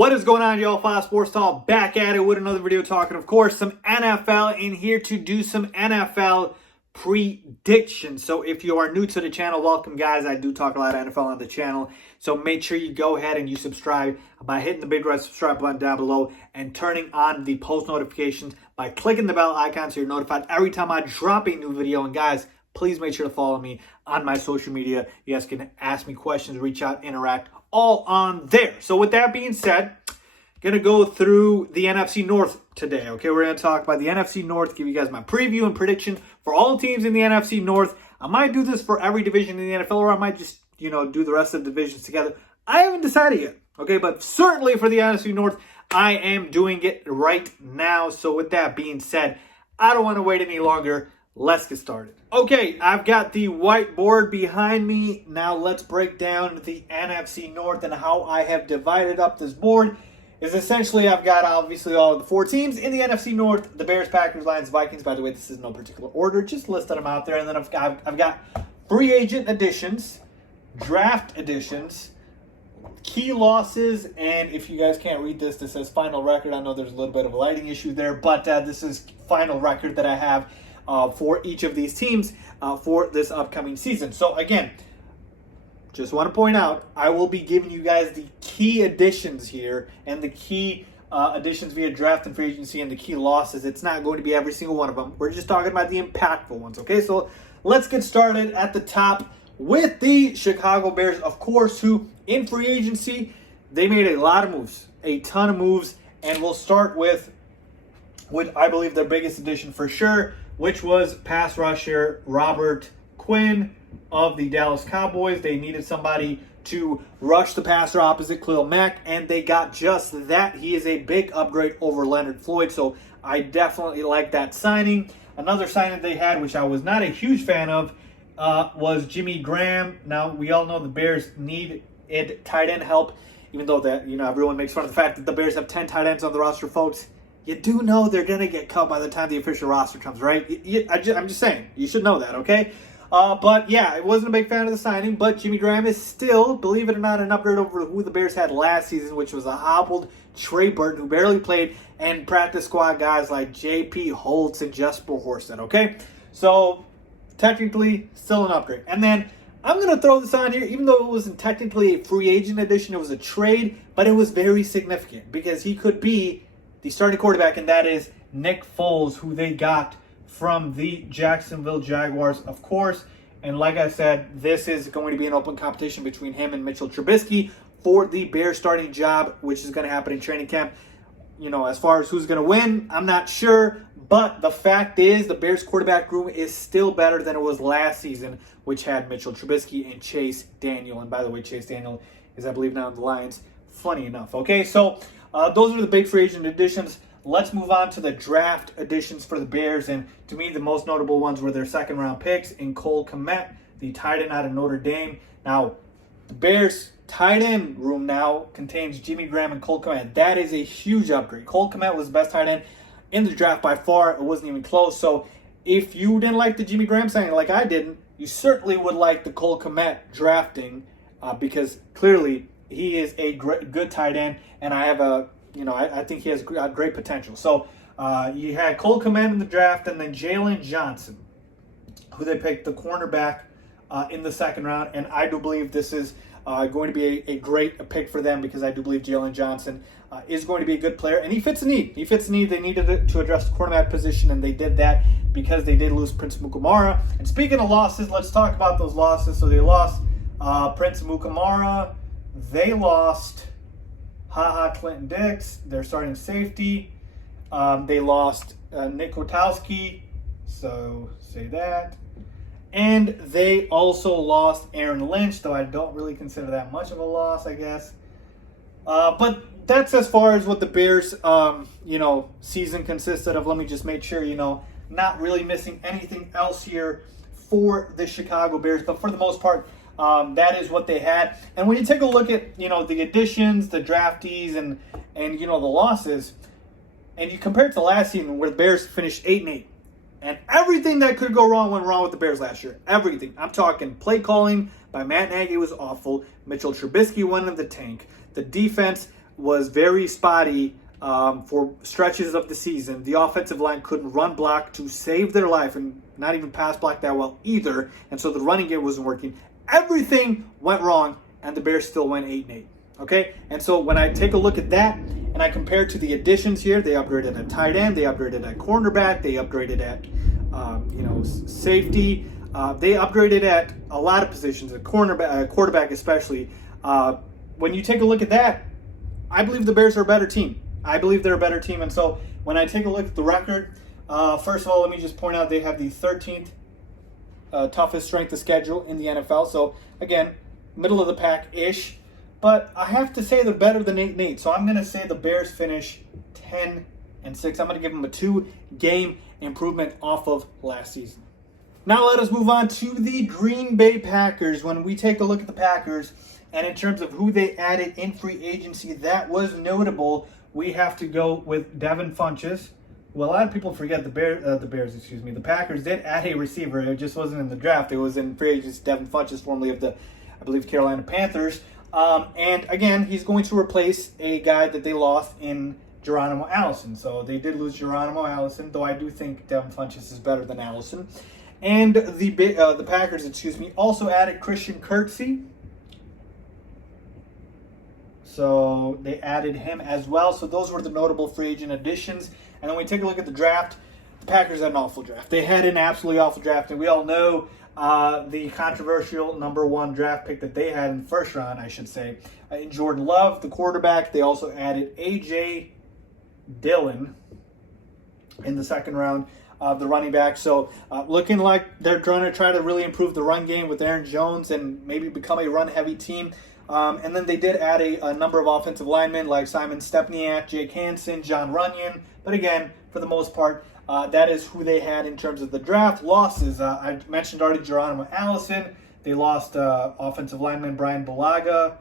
What is going on, y'all? FaizSportsTalk back at it with another video talking, of course, some NFL in here to do some NFL predictions. So if you are new to the channel, welcome, guys. I do talk a lot of NFL on the channel. So make sure you go ahead and you subscribe by hitting the big red subscribe button down below and turning on the post notifications by clicking the bell icon so you're notified every time I drop a new video. And guys, please make sure to follow me on my social media. You guys can ask me questions, reach out, interact, all on there. So with that being said, going to go through the NFC North today. Okay, we're going to talk about the NFC North, give you guys my preview and prediction for all teams in the NFC North. I might do this for every division in the NFL, or I might just, do the rest of the divisions together. I haven't decided yet. Okay, but certainly for the NFC North, I am doing it right now. So with that being said, I don't want to wait any longer. Let's get started. Okay, I've got the whiteboard behind me. Now let's break down the NFC North, and how I have divided up this board is essentially I've got obviously all of the four teams in the NFC North: the Bears, Packers, Lions, Vikings. By the way, this is no particular order, just listed them out there. And then I've got free agent additions, draft additions, key losses, and if you guys can't read this, this says final record. I know there's a little bit of a lighting issue there, but this is final record that I have for each of these teams for this upcoming season. So again, just want to point out, I will be giving you guys the key additions here and the key additions via draft and free agency and the key losses. It's not going to be every single one of them. We're just talking about the impactful ones. Okay, so let's get started at the top with the Chicago Bears, of course, who in free agency, they made a lot of moves, a ton of moves, and we'll start with I believe their biggest addition for sure, which was pass rusher Robert Quinn of the Dallas Cowboys. They needed somebody to rush the passer opposite Khalil Mack, and they got just that. He is a big upgrade over Leonard Floyd, so I definitely like that signing. Another signing they had, which I was not a huge fan of, was Jimmy Graham. Now, we all know the Bears need tight end help, even though that everyone makes fun of the fact that the Bears have 10 tight ends on the roster, folks. You do know they're going to get cut by the time the official roster comes, right? I'm just saying. You should know that, okay? But yeah, I wasn't a big fan of the signing, but Jimmy Graham is still, believe it or not, an upgrade over who the Bears had last season, which was a hobbled Trey Burton, who barely played, and practice squad guys like J.P. Holtz and Jesper Horsted, okay? So, technically, still an upgrade. And then, I'm going to throw this on here, even though it wasn't technically a free agent addition, it was a trade, but it was very significant, because he could be the starting quarterback, and that is Nick Foles, who they got from the Jacksonville Jaguars, of course. And like I said, this is going to be an open competition between him and Mitchell Trubisky for the Bears starting job, which is going to happen in training camp. As far as who's going to win, I'm not sure. But the fact is, the Bears quarterback room is still better than it was last season, which had Mitchell Trubisky and Chase Daniel. And by the way, Chase Daniel is, I believe, now in the Lions. Funny enough. Okay, so those are the big free agent additions. Let's move on to the draft additions for the Bears. And to me, the most notable ones were their second-round picks in Cole Kmet, the tight end out of Notre Dame. Now, the Bears' tight end room now contains Jimmy Graham and Cole Kmet. That is a huge upgrade. Cole Kmet was the best tight end in the draft by far. It wasn't even close. So if you didn't like the Jimmy Graham signing like I didn't, you certainly would like the Cole Kmet drafting because clearly he is a good tight end, and I have I think he has great potential. So you had Cole Kmet in the draft, and then Jalen Johnson, who they picked, the cornerback in the second round. And I do believe this is going to be a great pick for them, because I do believe Jalen Johnson is going to be a good player, and he fits the need. He fits the need. They needed it to address the cornerback position, and they did that because they did lose Prince Mukamara. And speaking of losses, let's talk about those losses. So they lost Prince Mukamara. They lost Clinton Dix, their starting safety. They lost Nick Kwiatkowski, so say that. And they also lost Aaron Lynch, though I don't really consider that much of a loss, I guess. But that's as far as what the Bears, season consisted of. Let me just make sure, not really missing anything else here for the Chicago Bears. But for the most part, that is what they had. And when you take a look at, the additions, the draftees, and the losses, and you compare it to last season where the Bears finished 8-8, and everything that could go wrong went wrong with the Bears last year. Everything. I'm talking play calling by Matt Nagy was awful. Mitchell Trubisky went in the tank. The defense was very spotty for stretches of the season. The offensive line couldn't run block to save their life, and not even pass block that well either. And so the running game wasn't working. Everything went wrong, and the Bears still went 8-8. Okay, and so when I take a look at that and I compare to the additions here, they upgraded at tight end, they upgraded at cornerback, they upgraded at safety, they upgraded at a lot of positions, at quarterback especially. When you take a look at that, I believe the Bears are a better team. I believe they're a better team, and so when I take a look at the record, first of all, let me just point out they have the 13th toughest strength of schedule in the NFL. So again, middle of the pack-ish. But I have to say they're better than 8-8. So I'm going to say the Bears finish 10-6. I'm going to give them a 2-game improvement off of last season. Now let us move on to the Green Bay Packers. When we take a look at the Packers, and in terms of who they added in free agency, that was notable. We have to go with Devin Funchess. Well, a lot of people forget the Packers did add a receiver. It just wasn't in the draft. It was in free agency. Devin Funchess, formerly of the, I believe, Carolina Panthers. And again, he's going to replace a guy that they lost in Geronimo Allison. So they did lose Geronimo Allison, though I do think Devin Funchess is better than Allison. And the Packers, also added Christian Kirksey. So they added him as well. So those were the notable free agent additions. And then when we take a look at the draft, the Packers had an awful draft. They had an absolutely awful draft, and we all know the controversial number 1 draft pick that they had in the first round, I should say, in Jordan Love, the quarterback. They also added A.J. Dillon in the second round, the running back. So looking like they're going to try to really improve the run game with Aaron Jones and maybe become a run-heavy team. And then they did add a number of offensive linemen like Simon Stepniak, Jake Hansen, John Runyon. But again, for the most part, that is who they had in terms of the draft. Losses, I mentioned already Geronimo Allison. They lost offensive lineman Brian Bulaga.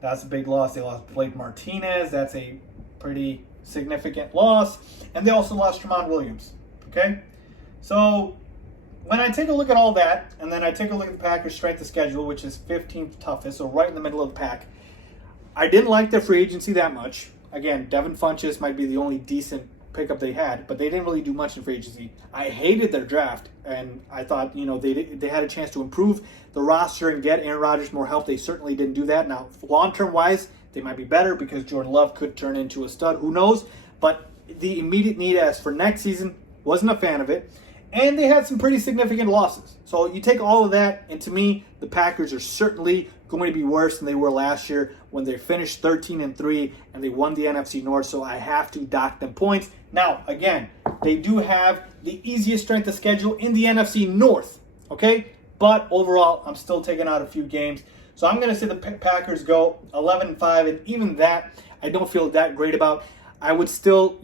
That's a big loss. They lost Blake Martinez. That's a pretty significant loss. And they also lost Tramon Williams. Okay? So when I take a look at all that, and then I take a look at the Packers' strength of schedule, which is 15th toughest, so right in the middle of the pack, I didn't like their free agency that much. Again, Devin Funchess might be the only decent pickup they had, but they didn't really do much in free agency. I hated their draft, and I thought, they had a chance to improve the roster and get Aaron Rodgers more help. They certainly didn't do that. Now, long-term wise, they might be better because Jordan Love could turn into a stud. Who knows? But the immediate need as for next season, wasn't a fan of it. And they had some pretty significant losses. So you take all of that, and to me, the Packers are certainly going to be worse than they were last year when they finished 13-3 and they won the NFC North. So I have to dock them points. Now, again, they do have the easiest strength of schedule in the NFC North. Okay? But overall, I'm still taking out a few games. So I'm going to say the Packers go 11-5, and even that, I don't feel that great about. I would still,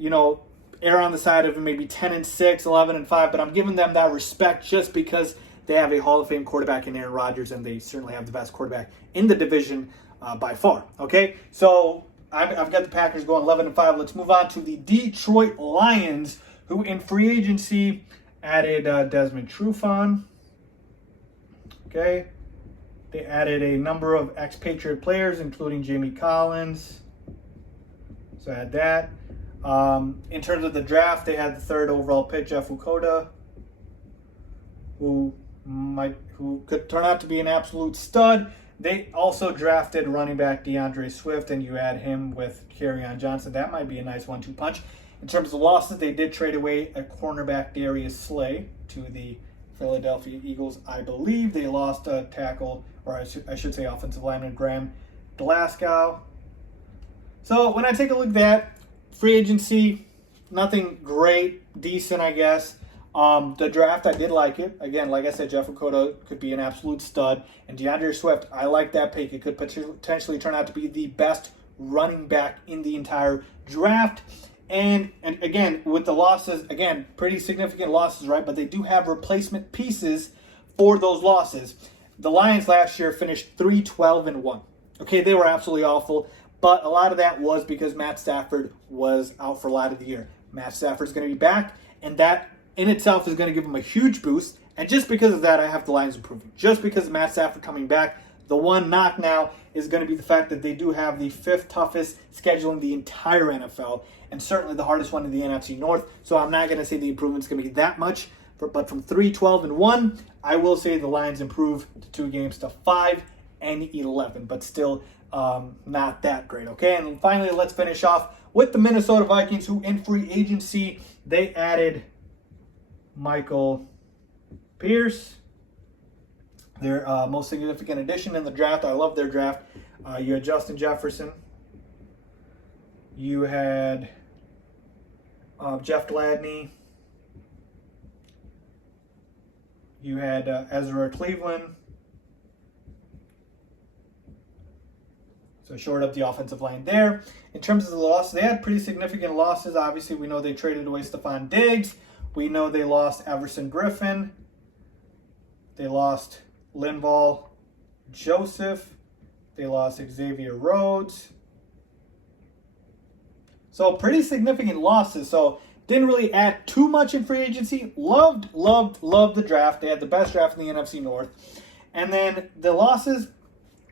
err on the side of maybe 10-6, 11-5, but I'm giving them that respect just because they have a Hall of Fame quarterback in Aaron Rodgers, and they certainly have the best quarterback in the division by far. Okay, so I've got the Packers going 11-5. Let's move on to the Detroit Lions, who in free agency added Desmond Trufant. Okay, they added a number of expatriate players, including Jamie Collins. So add that. In terms of the draft, they had the 3rd overall pick, Jeff Okudah, who could turn out to be an absolute stud. They also drafted running back DeAndre Swift, and you add him with Kerryon Johnson. That might be a nice 1-2 punch. In terms of losses, they did trade away a cornerback, Darius Slay, to the Philadelphia Eagles. I believe they lost a tackle, or I should say offensive lineman, Graham Glasgow. So when I take a look at that, free agency, nothing great, decent, I guess. The draft, I did like it. Again, like I said, Jeff Okudah could be an absolute stud. And DeAndre Swift, I like that pick. It could potentially turn out to be the best running back in the entire draft. And again, with the losses, again, pretty significant losses, right? But they do have replacement pieces for those losses. The Lions last year finished 3-12-1. Okay, they were absolutely awful. But a lot of that was because Matt Stafford was out for a lot of the year. Matt Stafford's going to be back, and that in itself is going to give him a huge boost. And just because of that, I have the Lions improving. Just because of Matt Stafford coming back, The one knock now is going to be the fact that they do have the 5th toughest schedule in the entire NFL, and certainly the hardest one in the NFC North. So I'm not going to say the improvement's going to be that much, but from 3-12-1, I will say the Lions improve to 2 games to 5-11, but still not that great. Okay, and finally, let's finish off with the Minnesota Vikings, who in free agency, they added Michael Pierce, their most significant addition in the draft. I love their draft. You had Justin Jefferson. You had Jeff Gladney. You had Ezra Cleveland. So shored up the offensive line there. In terms of the losses, they had pretty significant losses. Obviously, we know they traded away Stephon Diggs. We know they lost Everson Griffin. They lost Linval Joseph. They lost Xavier Rhodes. So pretty significant losses. So didn't really add too much in free agency. Loved the draft. They had the best draft in the NFC North. And then the losses,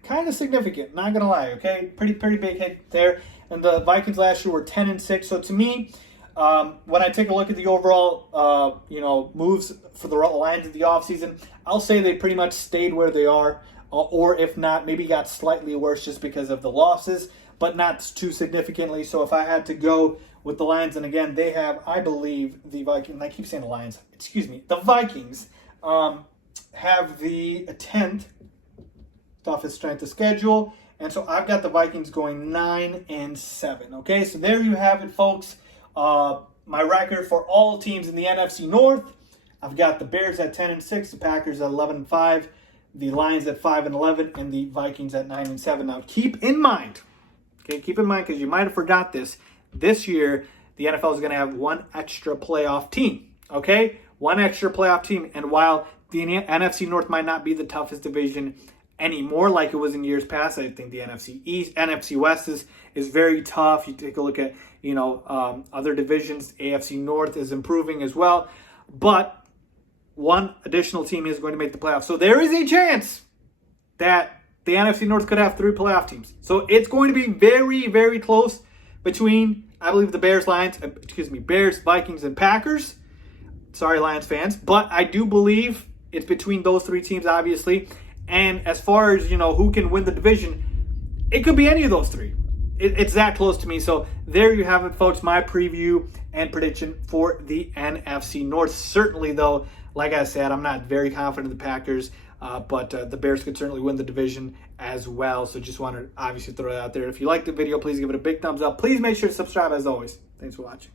kind of significant, not gonna lie, okay? Pretty big hit there. And the Vikings last year were 10-6. So to me, when I take a look at the overall, moves for the Lions in the offseason, I'll say they pretty much stayed where they are, or if not, maybe got slightly worse just because of the losses, but not too significantly. So if I had to go with the Lions, and again, they have, I believe, the Vikings, I keep saying the Lions, the Vikings have the 10th toughest strength of schedule, and so I've got the Vikings going 9-7. Okay, so there you have it, folks. My record for all teams in the NFC North. I've got the Bears at 10-6, the Packers at 11-5, the Lions at 5-11, and the Vikings at 9-7. Now, keep in mind, because you might have forgot this year, the NFL is going to have one extra playoff team, okay? One extra playoff team, and while the NFC North might not be the toughest division anymore like it was in years past, I think the NFC West is very tough. You take a look at, other divisions, AFC North is improving as well, but one additional team is going to make the playoffs. So there is a chance that the NFC North could have 3 playoff teams. So it's going to be very, very close between, I believe, the Bears, Vikings, and Packers. Sorry, Lions fans. But I do believe it's between those 3 teams, obviously. And as far as, who can win the division, it could be any of those 3. It's that close to me. So there you have it, folks, my preview and prediction for the NFC North. Certainly, though, like I said, I'm not very confident in the Packers, but the Bears could certainly win the division as well. So just want to obviously throw that out there. If you liked the video, please give it a big thumbs up. Please make sure to subscribe as always. Thanks for watching.